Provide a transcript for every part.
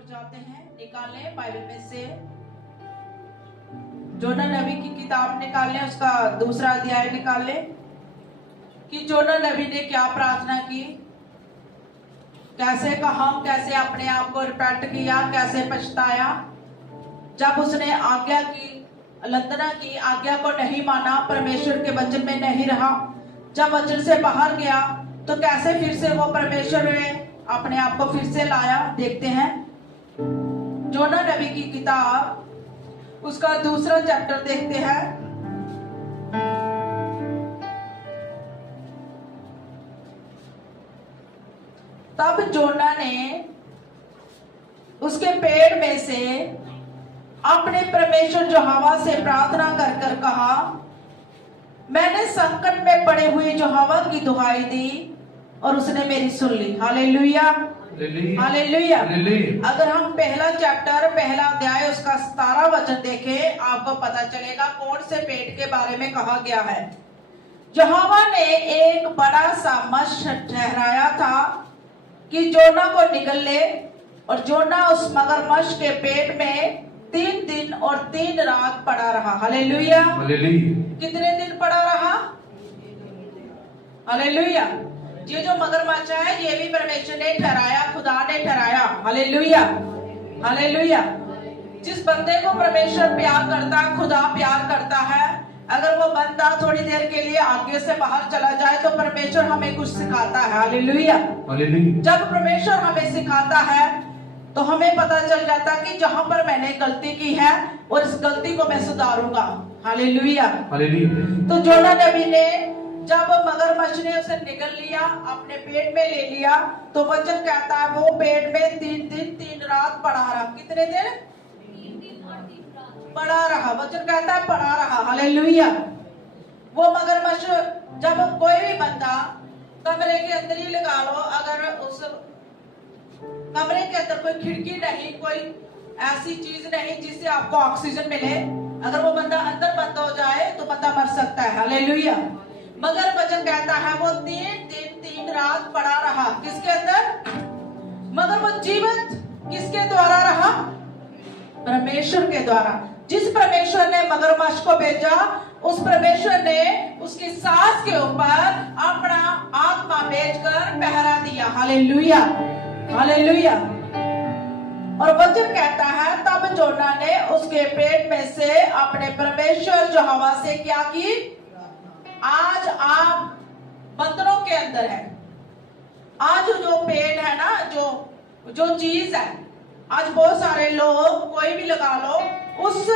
ओर जाते हैं। निकालें बाइबल में से जोना नबी की किताब निकालें, उसका दूसरा अध्याय निकालें कि जोना नबी ने क्या प्रार्थना की, कैसे कहा, कैसे अपने आप को रिपेंट किया, कैसे पछताया। जब उसने आज्ञा की उल्लंघना की, आज्ञा को नहीं माना, परमेश्वर के वचन में नहीं रहा, जब वचन से बाहर गया तो कैसे फिर से वो परमेश्वर में अपने आप को फिर से लाया। देखते हैं जोना नबी की किताब, उसका दूसरा चैप्टर देखते हैं। तब जोना ने उसके पेड़ में से अपने परमेश्वर यहोवा से प्रार्थना कर कर कहा, मैंने संकट में पड़े हुए यहोवा की दुहाई दी और उसने मेरी सुन ली। Hallelujah, hallelujah. अगर हम पहला चैप्टर, पहला अध्याय, उसका 17 वचन देखें, आपको पता चलेगा कौन से पेड़ के बारे में कहा गया है। यहोवा ने एक बड़ा सा मत्स्य ठहराया था कि जोना को निगल ले, और जोना उस मगरमच्छ के पेट में 3 दिन और 3 रात पड़ा रहा। हालेलुया। कितने दिन पड़ा रहा? हालेलुया। ये जो मगरमच्छ है ये भी परमेश्वर ने ठहराया, खुदा ने ठहराया। Hallelujah, hallelujah. जिस बंदे को परमेश्वर प्यार करता, खुदा प्यार करता है, अगर वो बंदा थोड़ी देर के लिए आगे से बाहर चला जाए तो परमेश्वर हमें कुछ सिखाता है। हालेलुया। जब परमेश्वर हमें सिखाता है तो हमें पता चल जाता कि जहां पर मैंने गलती की है और इस गलती को मैं सुधारूंगा। हालेलुया। तो जोना नबी ने जब मगरमच्छ ने उसे निगल लिया, अपने पेट में ले लिया, तो वचन कहता है वो पेट में 3 दिन 3 रात पड़ा रहा। कितने दिन? 3 दिन और 3 रात पड़ा रहा। वचन कहता है पड़ा रहा। हालेलुया। वो मगरमच्छ, जब कोई भी बंदा कमरे के अंदर ही लगा लो, अगर उस कमरे के अंदर कोई खिड़की नहीं, कोई ऐसी चीज नहीं जिससे आपको ऑक्सीजन मिले, अगर वो बंदा अंदर बंद हो जाए तो बंदा मर सकता है। हालेलुया। मगर वचन कहता है वो 3 दिन 3 रात पड़ा रहा। किसके अंदर? मगर वो जीवित किसके द्वारा रहा? परमेश्वर के द्वारा। जिस परमेश्वर ने मगरमच्छ को भेजा, उस परमेश्वर ने उसकी सांस के ऊपर अपना आत्मा भेजकर पहरा दिया। Hallelujah, hallelujah. और वचन कहता है तब जोना ने उसके पेट में से अपने परमेश्वर यहोवा से क्या की? आज आप बंदरों के अंदर है, आज जो पेड़ है ना, जो चीज है, आज बहुत सारे लोग, कोई भी लगा लो, उस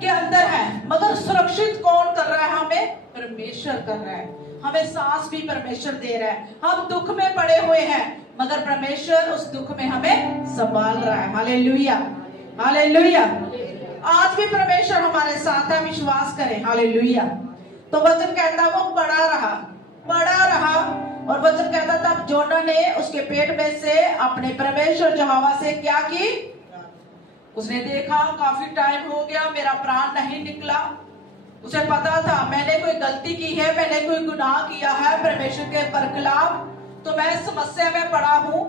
के अंदर है, मगर सुरक्षित कौन कर रहा है? हमें परमेश्वर कर रहा है। हमें सांस भी परमेश्वर दे रहा है। हम दुख में पड़े हुए हैं, मगर परमेश्वर उस दुख में हमें संभाल रहा है। Hallelujah, hallelujah. आज भी परमेश्वर हमारे साथ है, विश्वास करें। हालेलुया। तो वचन कहता वो पड़ा रहा, पड़ा रहा। और वचन कहता तब जोना ने उसके पेट में से अपने परमेश्वर यहोवा से क्या की? उसने देखा काफी टाइम हो गया, मेरा प्राण नहीं निकला। उसे पता था मैंने कोई गलती की है, मैंने कोई गुनाह किया है परमेश्वर के बरखिलाफ, तो मैं समस्या में पड़ा हूं।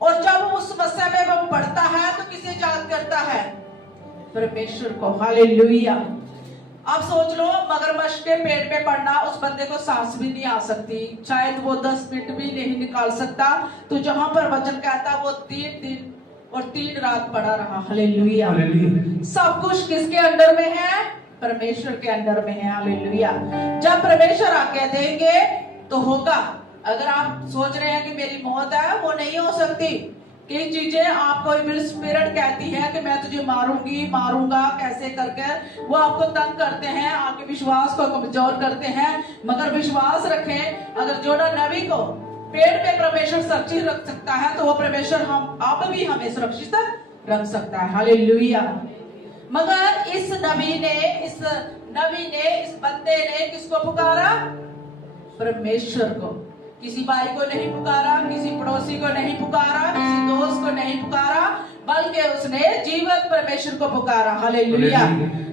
और जब उस समस्या में वो पड़ता है तो किसे याद करता है? परमेश्वर को। हालेलुया। अब सोच लो, मगरमच्छ के पेट में पड़ना, उस बंदे को सांस भी नहीं आ सकती, शायद वो 10 मिनट भी नहीं निकाल सकता। तो जहां पर वचन कहता वो 3 दिन और 3 रात पड़ा रहा। हालेलुया। सब कुछ किसके अंडर में है? परमेश्वर के अंडर में है। हालेलुया। जब परमेश्वर आज्ञा देंगे तो होगा। अगर आप सोच रहे हैं कि मेरी मौत है, वो नहीं हो सकती। कई चीजें आपको इविल स्पिरिट कहती है कि मैं तुझे मारूंगी, मारूंगा, कैसे करके वो आपको तंग करते हैं, आपके विश्वास को कमजोर करते हैं। मगर विश्वास रखें, अगर जोना नबी को पेड़ पे परमेश्वर सुरक्षित रख सकता है तो वो परमेश्वर हम आप भी हमें सुरक्षित रख सकता है। हालेलुया। मगर इस नबी ने, इस बंदे ने किसको पुकारा? परमेश्वर को। किसी भाई को नहीं पुकारा, किसी पड़ोसी को नहीं पुकारा, किसी दोस्त को नहीं पुकारा, बल्कि उसने जीवित परमेश्वर को पुकारा। हालेलुया।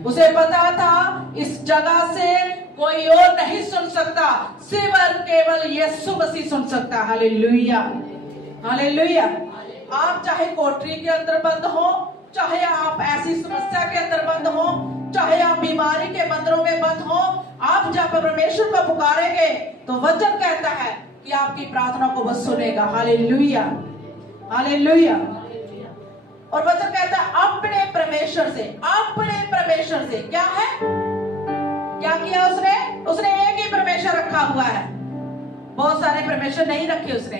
उसे पता था इस जगह से कोई और नहीं सुन सकता, सिर्फ केवल यीशु मसीह सुन सकता। Hallelujah, hallelujah. आप चाहे कोठरी के अंदर बंद हो, चाहे आप ऐसी समस्या के अंदर बंद हो, चाहे आप बीमारी के बंदरों में बंद हो, आप जब परमेश्वर को पुकारेंगे तो वचन कहता है कि आपकी प्रार्थना को वो सुनेगा। Hallelujah, hallelujah. और वचन कहता है अपने परमेश्वर से, अपने परमेश्वर से क्या है, क्या किया उसने? उसने एक ही परमेश्वर रखा हुआ है, बहुत सारे परमेश्वर नहीं रखे उसने,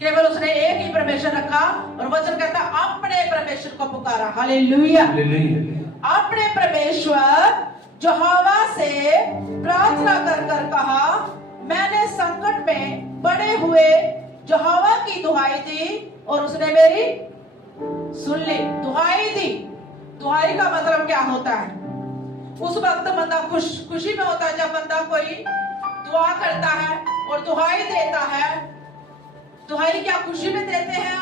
केवल उसने एक ही परमेश्वर रखा। और वचन कहता है अपने परमेश्वर को पुकारा। हालेलुया, अपने परमेश्वर यहोवा से प्रार्थना कर कर कहा, मैंने संकट में पड़े हुए यहोवा की दुहाई दी और उसने मेरी सुन ली। दुहाई दी, दुहाई का मतलब क्या होता है? उस वक्त बंदा खुशी में होता है जब बंदा कोई दुआ करता है और दुहाई देता है। दुहाई क्या खुशी में देते हैं?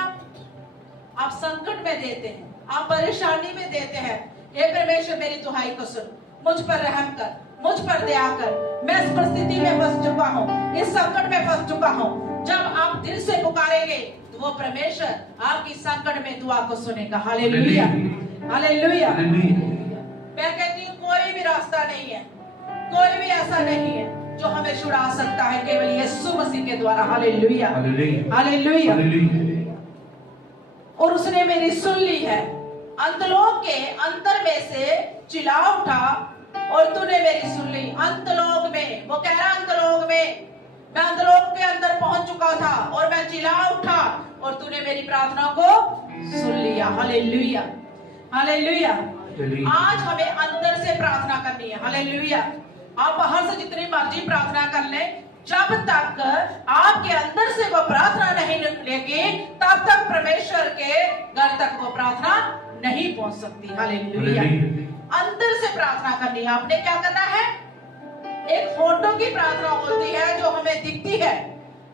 आप संकट में देते हैं, आप परेशानी में देते हैं। हे परमेश्वर मेरी दुहाई को सुन, मुझ पर रहम कर, मुझ पर दया कर, मैं इस परिस्थिति में फंस चुका हूँ, इस संकट में फंस चुका हूँ। जब आप दिल से पुकारेंगे तो वो परमेश्वर आपकी संकट में दुआ को सुनेगा। Hallelujah, hallelujah. मैं कहती हूँ कोई भी रास्ता नहीं है, कोई भी ऐसा नहीं है जो हमें छुड़ा सकता है, केवल यीशु मसीह के द्वारा। Hallelujah, hallelujah. और उसने मेरी सुन ली है। अंतलोक के अंतर में से चिल्ला उठा और तूने मेरी सुन ली। अंतलोक में, वो कह रहा अंतलोक में, मैं अंतलोक के अंदर पहुंच चुका था और मैं चिल्ला उठा और तूने मेरी प्रार्थना को सुन लिया। Hallelujah, hallelujah. आज हमें अंदर से प्रार्थना करनी है। हालेलुया। आप बाहर से जितनी मर्जी प्रार्थना कर लें, जब तक आपके अंदर से वो प्रार्थना नहीं निकलेगी तब तक परमेश्वर के घर तक वो प्रार्थना नहीं पहुंच सकती। हालेलुया। अंदर से प्रार्थना करनी है। आपने क्या करना है? एक फोटो की प्रार्थना होती है जो हमें दिखती है,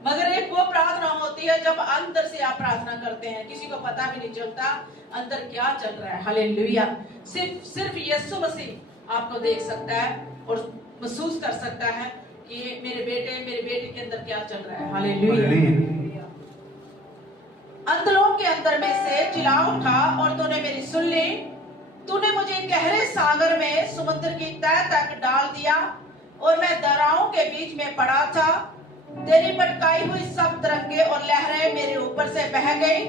मगर एक वो प्रार्थना होती है जब अंदर से आप प्रार्थना करते हैं, किसी को पता भी नहीं चलता अंदर क्या चल रहा है। हालेलुया। सिर्फ यीशु मसीह आपको देख सकता है और महसूस कर सकता है कि मेरे बेटे के अंदर क्या चल रहा है। हालेलुया। अंतलोक के अंदर में से चिल्ला उठा और तूने मेरी सुन ली। तूने मुझे गहरे सागर में समुद्र की तह तक डाल दिया और मैं दरारों के बीच में पड़ा था। तेरी भटकाई हुई सब तरंगे और लहरें मेरे ऊपर से बह गई।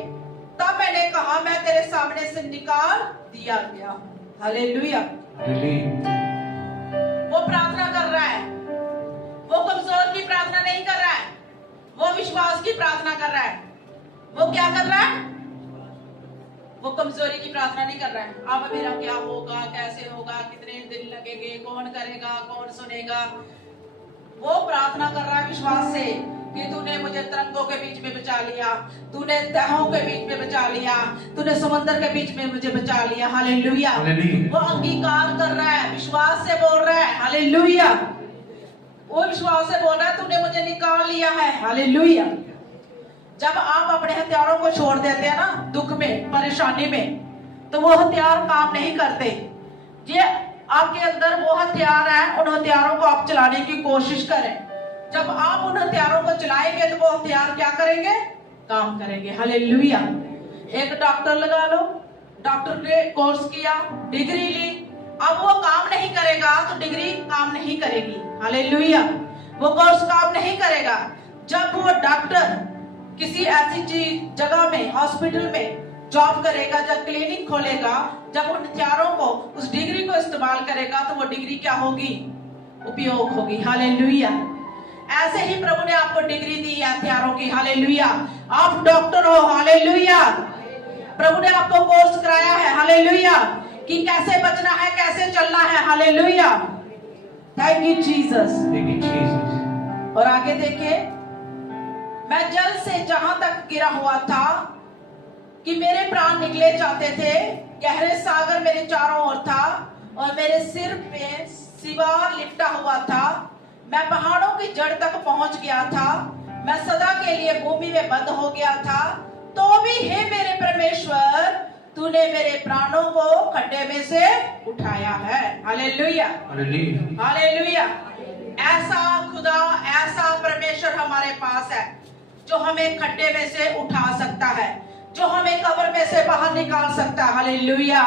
तब मैंने कहा मैं तेरे सामने से निकाल दिया गया। हालेलुया। वो प्रार्थना कर रहा है, वो कमजोर की प्रार्थना नहीं कर रहा है, वो विश्वास की प्रार्थना कर रहा है। वो क्या कर रहा है? वो कमजोरी की प्रार्थना नहीं कर रहा है। अब मेरा क्या होगा, कैसे होगा, कितने दिन लगेंगे, कौन करेगा, कौन सुनेगा। वो प्रार्थना कर रहा है विश्वास से कि तूने मुझे तरंगों के बीच में बचा लिया, तूने तहों के बीच में बचा लिया, तूने समुद्र के बीच में मुझे बचा लिया। हालेलुया। वो अंगीकार कर रहा है, विश्वास से बोल रहा है। हालेलुया। वो विश्वास से बोल रहा है तूने मुझे निकाल लिया है। हालेलुया। जब आप अपने हथियारों को छोड़ देते हैं ना, दुख में, परेशानी में, तो वो हथियार काम नहीं करते। ये आपके अंदर वो हथियार है, उन हथियारों को आप चलाने की कोशिश करें। जब आप उन हथियारों को चलाएंगे तो वो हथियार क्या करेंगे? काम करेंगे। हालेलुया। एक डॉक्टर लगा लो, डॉक्टर ने कोर्स किया, डिग्री ली, अब वो काम नहीं करेगा तो डिग्री काम नहीं करेगी। हालेलुया। वो कोर्स काम नहीं करेगा। जब वो डॉक्टर किसी ऐसी चीज जगह में, हॉस्पिटल में जॉब करेगा, जब क्लिनिक खोलेगा, जब उन हथियारों को, उस डिग्री को इस्तेमाल करेगा तो वो डिग्री क्या होगी? उपयोग होगी। हालेलुया। ऐसे ही प्रभु ने आपको डिग्री दी है हथियारों की। हालेलुया। आप डॉक्टर हो। हालेलुया। प्रभु ने आपको कोर्स कराया है। हालेलुया। कि कैसे बचना है, कैसे चलना है। हालेलुया। Thank you Jesus. और आगे देखिए, मैं जल से जहां तक गिरा हुआ था कि मेरे प्राण निकले जाते थे, गहरे सागर मेरे चारों ओर था और मेरे सिर पे सिवार लिपटा हुआ था। मैं पहाड़ों की जड़ तक पहुंच गया था, मैं सदा के लिए भूमि में बंद हो गया था। तो भी हे मेरे परमेश्वर, तूने मेरे प्राणों को खड्डे में से उठाया है। Hallelujah, hallelujah. ऐसा खुदा, ऐसा परमेश्वर हमारे पास है जो हमें खड्डे में से उठा सकता है, जो हमें कब्र में से बाहर निकाल सकता है। हालेलुया।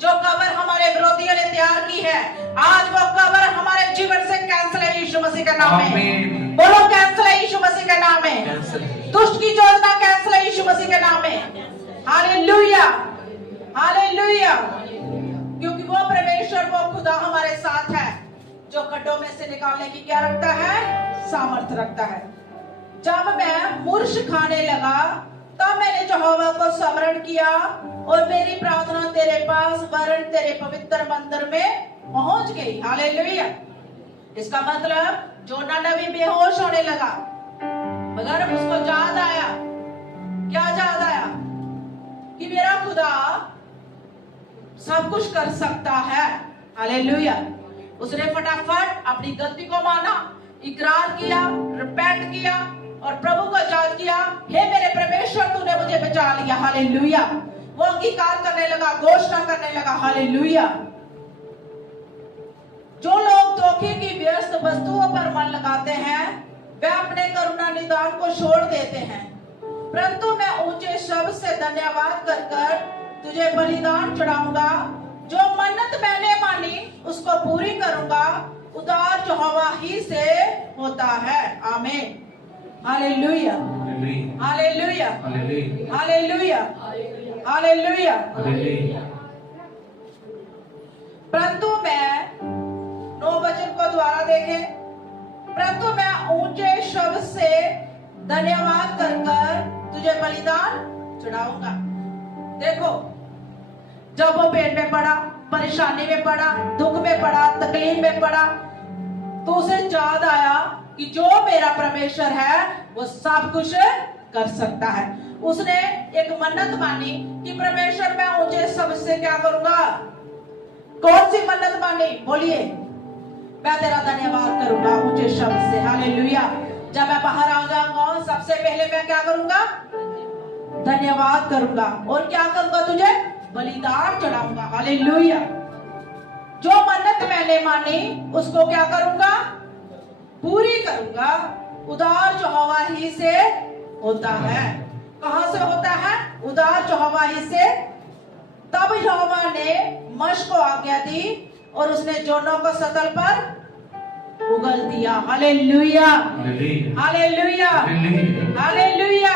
जो कब्र हमारे विरोधियों ने तैयार की है, आज वो कब्र हमारे जीवन से कैंसिल है यीशु मसीह के नाम में। बोलो कैंसिल है यीशु मसीह के नाम में। दुष्ट की योजना कैंसिल है यीशु मसीह के नाम में। Hallelujah, hallelujah. क्योंकि वो परमेश्वर, वो खुदा हमारे साथ है, जो गड्ढों में से निकालने की क्या रखता है, सामर्थ्य रखता है। जब मैं मूर्छ खाने लगा तब मैंने यहोवा को स्मरण किया और मेरी प्रार्थना तेरे पास वरन तेरे पवित्र मंदिर में पहुंच गई। हालेलुया। इसका मतलब जोना नबी बेहोश होने लगा, मगर उसको याद आया, क्या याद आया, कि मेरा खुदा सब कुछ कर सकता है। हालेलुया। उसने फटाफट अपनी गलती को माना, इकरार किया, रिपेंट किया और प्रभु को याद किया, हे मेरे परमेश्वर तूने मुझे बचा लिया। हालेलुया। वो अंगीकार करने लगा, घोषणा करने लगा। हालेलुया। जो लोग धोखे की व्यस्त वस्तुओं पर मन लगाते हैं वे अपने करुणा निदान को छोड़ देते हैं, परंतु मैं ऊंचे शब्द से धन्यवाद कर कर तुझे बलिदान चढ़ाऊंगा। जो मन्नत मैंने मानी उसको पूरी करूंगा, उदार यहोवा ही से होता है। आमीन। Hallelujah, hallelujah, hallelujah, hallelujah. परंतु मैं 9 वचन को द्वारा देखें, परंतु मैं ऊंचे शब्द से धन्यवाद कर कर तुझे बलिदान चढ़ाऊंगा। देखो, जब वो पेट में पड़ा, परेशानी में पड़ा, दुख में पड़ा, तकलीफ में पड़ा, तो उसे याद आया कि जो मेरा परमेश्वर है वो सब कुछ कर सकता है। उसने एक मन्नत मानी कि परमेश्वर मैं ऊंचे शब्द से क्या करूंगा। कौन सी मन्नत मानी, बोलिए। मैं तेरा धन्यवाद करूंगा ऊंचे शब्द से। हालेलुया। जब मैं बाहर आ जाऊंगा सबसे पहले मैं क्या करूंगा, धन्यवाद करूंगा। और क्या करूंगा, तुझे बलिदान चढ़ाऊंगा। हालेलुया। जो मन्नत मैंने मानी उसको क्या करूंगा, पूरी करूंगा। उदार यहोवा ही से होता है। कहां से होता है, उदार यहोवा ही से। तब यहोवा ने मश को आज्ञा दी और उसने जोनों को सतल पर उगल दिया। Hallelujah, hallelujah, hallelujah,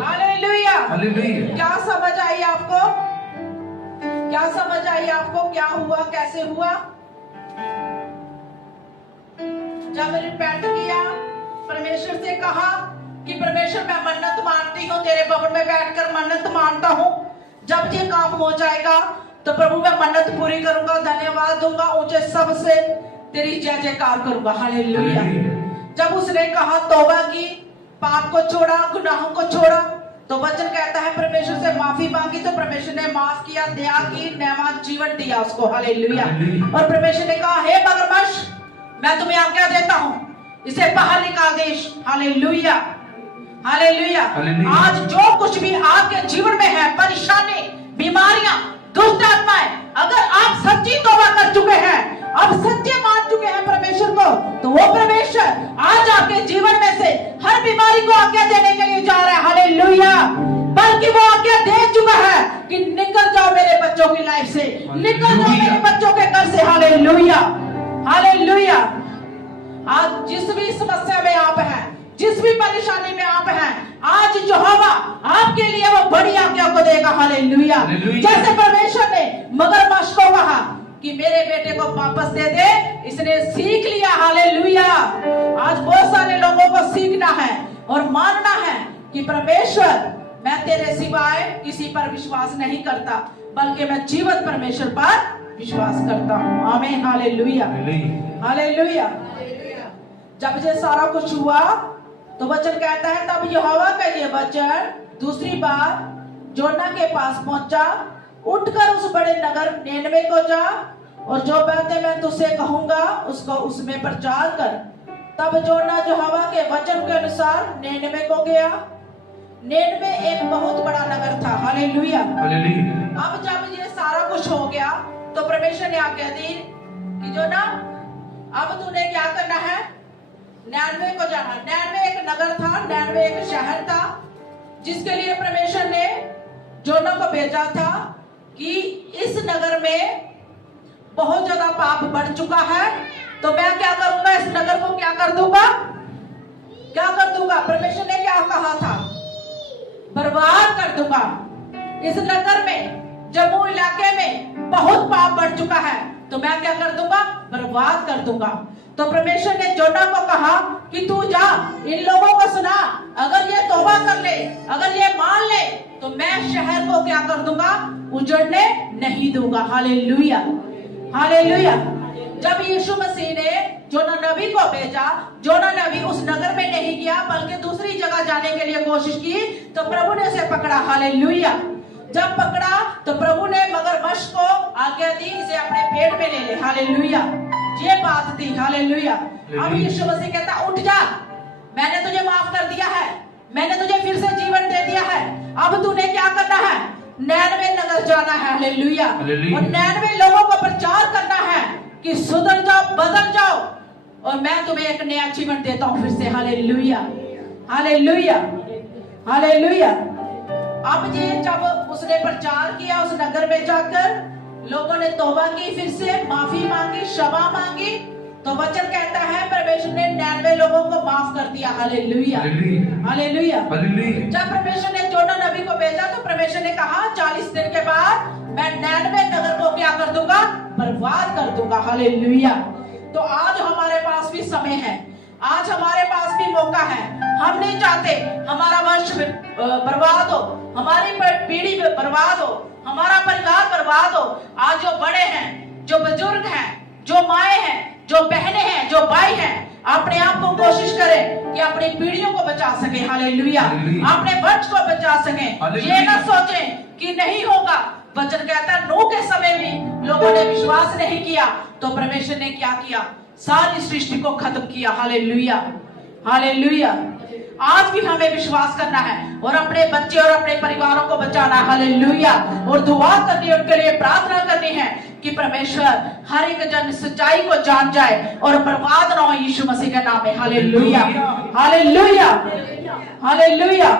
hallelujah. क्या समझ आई आपको, क्या समझ आई आपको, क्या हुआ, कैसे हुआ। जब रिपेंट किया, परमेश्वर से कहा कि परमेश्वर मैं मन्नत मानती हूँ, तेरे भवन में बैठकर मन्नत मानता हूँ, जब ये काम हो जाएगा तो प्रभु मैं मन्नत पूरी करूंगा, धन्यवाद दूंगा, ऊंचे शब्द से तेरी जय जयकार करूंगा। हालेलुया। जब उसने कहा, तौबा की, पाप को छोड़ा, गुनाहों को छोड़ा, तो वचन कहता है परमेश्वर से माफी मांगी तो परमेश्वर ने माफ किया, दया की, नया जीवन दिया उसको। हालेलुया। और परमेश्वर ने कहा, हे मगरमच्छ मैं तुम्हें आज्ञा देता हूं, इसे बाहर निकाल दे। Hallelujah, hallelujah. आज जो कुछ भी आपके जीवन में है, परेशानी, बीमारियां, दुष्ट आत्माएं, अगर आप सच्ची तौबा कर चुके हैं, आप सच्चे मान चुके हैं परमेश्वर को, तो वो परमेश्वर आज आपके जीवन में से हर बीमारी को आज्ञा देने के लिए जा रहा है। हालेलुया। बल्कि वो आज्ञा दे चुका है कि निकल जाओ मेरे बच्चों की लाइफ से, निकल जाओ मेरे बच्चों के घर से। Hallelujah, hallelujah. आज जिस भी समस्या में आप हैं, जिस भी परेशानी में आप हैं, आज यहोवा आपके लिए वो बड़ी आज्ञा को देगा। हालेलुया। जैसे परमेश्वर ने मगरमच्छ को कहा कि मेरे बेटे को वापस दे दे, इसने सीख लिया। हालेलुया। आज बहुत सारे लोगों को सीखना है और मानना है कि परमेश्वर मैं तेरे सिवाय किसी पर विश्वास नहीं करता, बल्कि मैं जीवित परमेश्वर पर विश्वास करता हूँ। आमीन। Hallelujah, hallelujah. जब ये सारा कुछ हुआ तो वचन कहता है, तब यहोवा का ये वचन दूसरी बार जोना के पास पहुंचा, उठकर उस बड़े नगर निनवे को जा और जो बातें मैं तुझसे कहूंगा उसको उसमें प्रचार कर। तब जोना यहोवा के वचन के अनुसार निनवे को गया। निनवे एक बहुत बड़ा नगर था। हालेलुया। अब जब ये सारा कुछ हो गया तो परमेश्वर ने आज्ञा दी कि जोना अब तूने क्या करना है, निनवे को जाना। निनवे एक नगर था, निनवे एक शहर था जिसके लिए परमेश्वर ने जोना को भेजा था कि इस नगर में बहुत ज्यादा पाप बढ़ चुका है, तो मैं क्या करूंगा, इस नगर को क्या कर दूंगा, क्या कर दूंगा। परमेश्वर ने क्या कहा था, बर्बाद कर दूंगा। इस नगर में, जम्मू इलाके में बहुत पाप बढ़ चुका है, तो मैं क्या कर दूंगा, बर्बाद कर दूंगा। तो परमेश्वर ने जोना को कहा कि तू जा, इन लोगों को सुना, अगर ये तौबा कर ले, अगर ये मान ले, तो मैं शहर को क्या कर दूंगा, उजड़ने नहीं दूंगा। Hallelujah, hallelujah. जब यीशु मसीह ने जोना नबी को भेजा, जोना नबी उस नगर में नहीं गया बल्कि दूसरी जगह जाने के लिए कोशिश की, तो प्रभु ने उसे पकड़ा। हालेलुया। जब पकड़ा तो प्रभु ने मगरमच्छ को आज्ञा दी, इसे अपने पेट में ले ले। हालेलुया, ये बात थी। हालेलुया। अब यीशु मसीह कहता, उठ जा, मैंने तुझे माफ कर दिया है, मैंने तुझे फिर से जीवन दे दिया है। अब तूने क्या करना है, 99 नगर जाना है। हालेलुया। और 99 लोगों को प्रचार करना है कि सुधर जाओ, बदल जाओ, और मैं तुम्हें एक नया जीवन देता हूं फिर से। Hallelujah, hallelujah, hallelujah. अब ये जब उसने प्रचार किया उस नगर में जाकर, लोगों ने तौबा की, फिर से माफी मांगी, क्षमा मांगी, तो वचन कहता है परमेश्वर ने 99 लोगों को माफ कर दिया। Hallelujah, hallelujah. जब परमेश्वर ने जोना नबी को भेजा तो परमेश्वर ने कहा 40 दिन के बाद मैं 99 नगर को क्या कर दूंगा, बर्बाद कर दूंगा। हालेलुया। तो आज हमारे पास भी समय है, आज हमारे पास भी मौका है। हम नहीं चाहते हमारा वंश बर्बाद हो, हमारी पीढ़ी बर्बाद हो, हमारा परिवार बर्बाद हो। आज जो बड़े हैं, जो बुजुर्ग हैं, जो माएं हैं, जो बहनें हैं, जो भाई हैं, अपने आप को कोशिश करें कि अपनी पीढ़ियों को बचा सके। हालेलुया। अपने वंश को बचा सके। ये ना सोचें कि नहीं होगा। वचन कहता है नूह के समय भी लोगों ने विश्वास नहीं किया, तो परमेश्वर ने क्या किया, सारी सृष्टि को खत्म किया। Hallelujah, hallelujah. आज भी हमें विश्वास करना है और अपने बच्चे और अपने परिवारों को बचाना। हालेलुया। और दुआ करनी, उनके लिए प्रार्थना करनी है कि परमेश्वर हर एक जन सच्चाई को जान जाए और बर्बाद ना हो यीशु मसीह के नाम में। Hallelujah, hallelujah, hallelujah.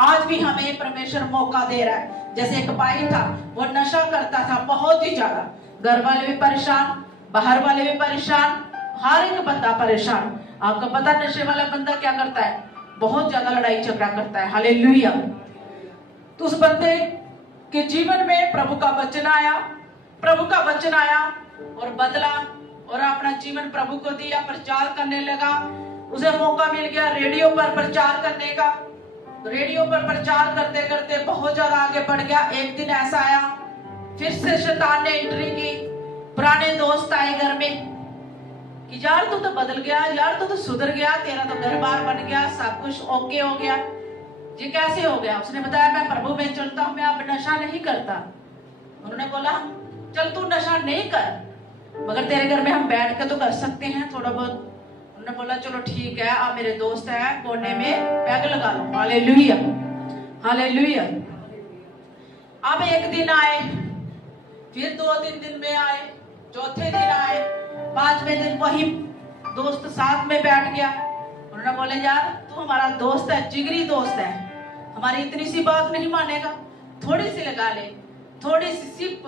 आज भी हमें परमेश्वर मौका दे रहा है। जैसे एक भाई था, वो नशा करता था बहुत ही ज्यादा, घर वाले भी परेशान, बाहर वाले भी परेशान, हर एक बंदा परेशान। आपको पता नशे वाला बंदा क्या करता है, बहुत ज्यादा लड़ाई झगड़ा करता है। हालेलुया। तो उस बंदे के जीवन में प्रभु का वचन आया, प्रभु का वचन आया और बदला और अपना जीवन प्रभु को दिया, प्रचार करने लगा। उसे मौका मिल गया रेडियो पर प्रचार करने का। रेडियो पर प्रचार करते करते बहुत ज्यादा आगे बढ़ गया। एक दिन ऐसा आया, फिर से शैतान ने एंट्री की। पुराने दोस्त आए घर में कि यार तू तो बदल गया, यार तू तो सुधर गया, तेरा तो घर बार बन गया, सब कुछ ओके हो गया, ये कैसे हो गया। उसने बताया मैं प्रभु में चलता हूँ, मैं अब नशा नहीं करता। उन्होंने बोला चल तू नशा नहीं कर, मगर तेरे घर में हम बैठ के तो कर सकते हैं थोड़ा बहुत। उन्होंने बोला चलो ठीक है, आप मेरे दोस्त हैं, कोने में पैग लगा लो। Hallelujah, hallelujah. अब एक दिन आए, फिर 2-3 दिन में आए, चौथे दिन आए, 5वें दिन वही दोस्त साथ में बैठ गया। उन्होंने बोले यार तू हमारा दोस्त है, जिगरी दोस्त है, हमारी इतनी सी बात नहीं मानेगा, थोड़ी सी लगा ले, थोड़ी सी सिप,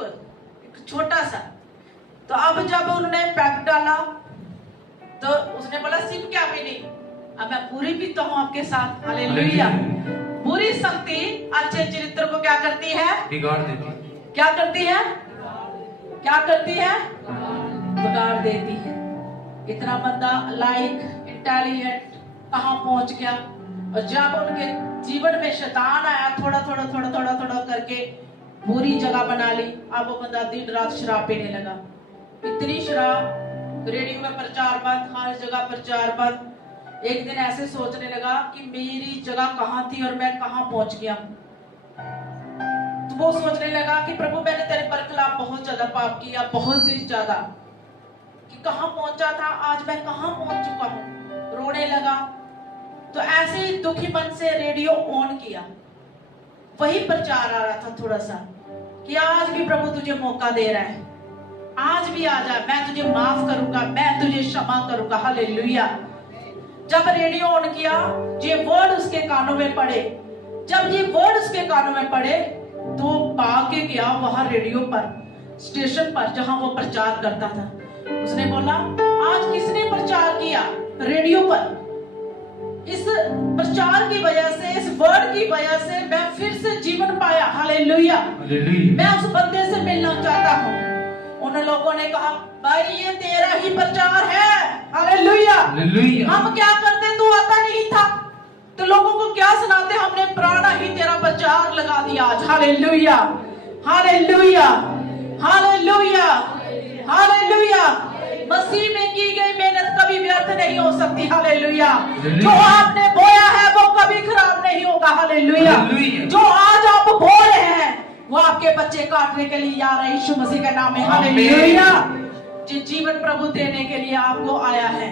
छोटा सा। तो अब जब उन्होंने पैक डाला तो उसने बोला सिप क्या पीनी, अब मैं पूरी पीता हूँ आपके साथ। हालेलुया। बुरी शक्ति अच्छे चरित्र को क्या करती है, बिगाड़ देती है। क्या करती है, क्या करती है, बिगाड़ देती है। इतना बंदा लाइक इंटेलिजेंट कहाँ पहुंच गया। और जब उनके जीवन में शैतान आया, थोड़ा थोड़ा थोड़ा थोड़ा थोड़ा करके पूरी जगह बना ली। अब वो बंदा दिन रात शराब पीने लगा। इतनी शराब, रेडियो में प्रचार बंद, हर जगह प्रचार बंद। एक दिन ऐसे सोचने लगा कि मेरी जगह कहाँ थी और मैं कहाँ पहुंच गया। तो वो सोचने लगा कि प्रभु मैंने तेरे बरखिलाफ बहुत ज्यादा पाप किया, बहुत ही ज्यादा, कि कहाँ पहुंचा था, आज मैं कहाँ पहुंच चुका हूँ। रोने लगा। तो ऐसे ही दुखी मन से रेडियो ऑन किया, वही प्रचार आ रहा था थोड़ा सा कि आज भी प्रभु तुझे मौका दे रहा है, आज भी आ जा, मैं तुझे माफ करूंगा, मैं तुझे क्षमा करूंगा। हालेलुया। जब रेडियो ऑन किया, ये वर्ड उसके कानों में पड़े। जब ये वर्ड उसके कानों में पड़े आके गया वहां रेडियो पर, स्टेशन पर जहां वो प्रचार करता था। उसने बोला आज किसने प्रचार किया रेडियो पर, इस प्रचार की वजह से, इस वर्ड की वजह से मैं फिर से जीवन पाया। हालेलुया, मैं उस बंदे से मिलना चाहता हूँ। उन लोगों ने कहा भाई ये तेरा ही प्रचार है। हालेलुया, हम क्या करते, तू आता नहीं था तो लोगों को क्या सुनाते, हमने पुराना ही तेरा प्रचार लगा दिया आज। Hallelujah, hallelujah, hallelujah, hallelujah. मसीह में की गई मेहनत कभी व्यर्थ नहीं हो सकती। हालेलुया, जो आपने बोया है वो कभी खराब नहीं होगा। हालेलुया, जो आज आप बो रहे हैं वो आपके बच्चे काटने के लिए आ रहे, यीशु मसीह का नाम है। हालेलुया, जो जीवन प्रभु देने के लिए आपको आया है,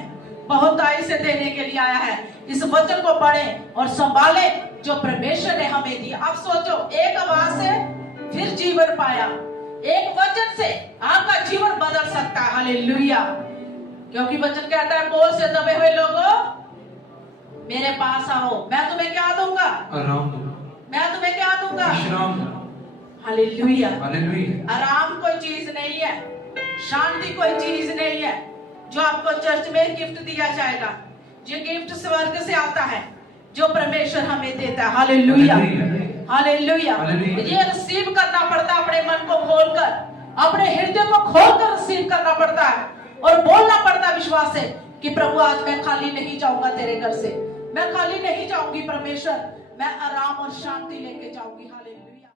बहुताई से देने के लिए आया है। इस वचन को पढ़ें और संभालें जो परमेश्वर ने हमें दिया। आप सोचो, एक आवाज से फिर जीवन पाया, एक वचन से आपका जीवन बदल सकता है। हालेलुया, क्योंकि वचन कहता है बोझ से दबे हुए लोगों मेरे पास आओ, मैं तुम्हें क्या दूंगा, आराम दूंगा, मैं तुम्हें क्या दूंगा, विश्राम दूंगा। हालेलुया, हालेलुया, आराम कोई चीज नहीं है, शांति कोई चीज नहीं है जो आपको चर्च में गिफ्ट दिया जाएगा। ये गिफ्ट स्वर्ग से आता है जो परमेश्वर हमें देता है। हालेलुया, हालेलुया, ये रिसीव करना पड़ता है, अपने मन को खोलकर, अपने हृदय को खोलकर रिसीव करना पड़ता है और बोलना पड़ता है विश्वास से कि प्रभु आज मैं खाली नहीं जाऊंगा तेरे घर से, मैं खाली नहीं जाऊंगी परमेश्वर, मैं आराम और शांति लेके जाऊंगी।